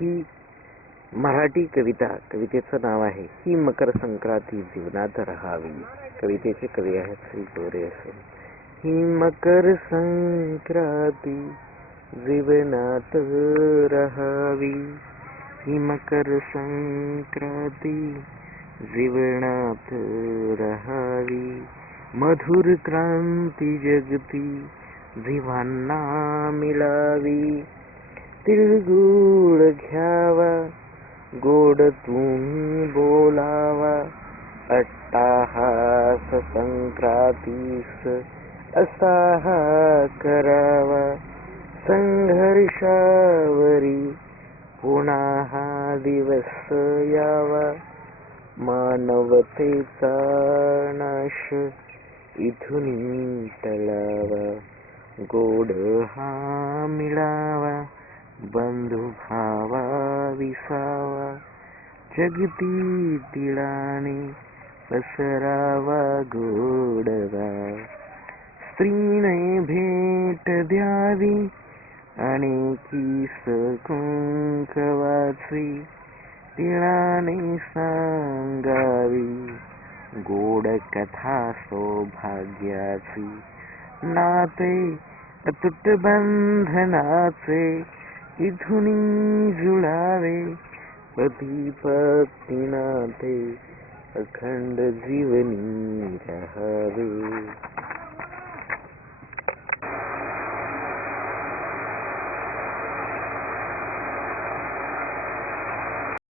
ही मराठी कवितेचं नाव आहे ही मकर संक्रांती जीवनात राहावी. कवितेचे कवी आहेत श्री गोरे असे. ही मकर संक्रांती जीवनात राहावी. ही मकर संक्रांती जीवनात राहावी. मधुर क्रांती जगती जीवांना मिळावी. तिळगुळ घ्यावा गोड तुम्ही बोलावा. अट्टाहास संक्रांतीस असा हा करावा. संघर्षावरी पुन्हा हा दिवस यावा. मानवतेचा नाश इथून टळावा. गोड हा मिळावा बंधू भावा विसावा. जगती तिळाने पसरावा गोडवा. स्त्रीने भेट द्यावी अनेकी कुंकवाची. तिळाने सांगावी गोड कथा सौभाग्याची. नाते अतूट बंधनाचे इथून जुळावे. पती पत्नी नाते अखंड जीवनी राहावे.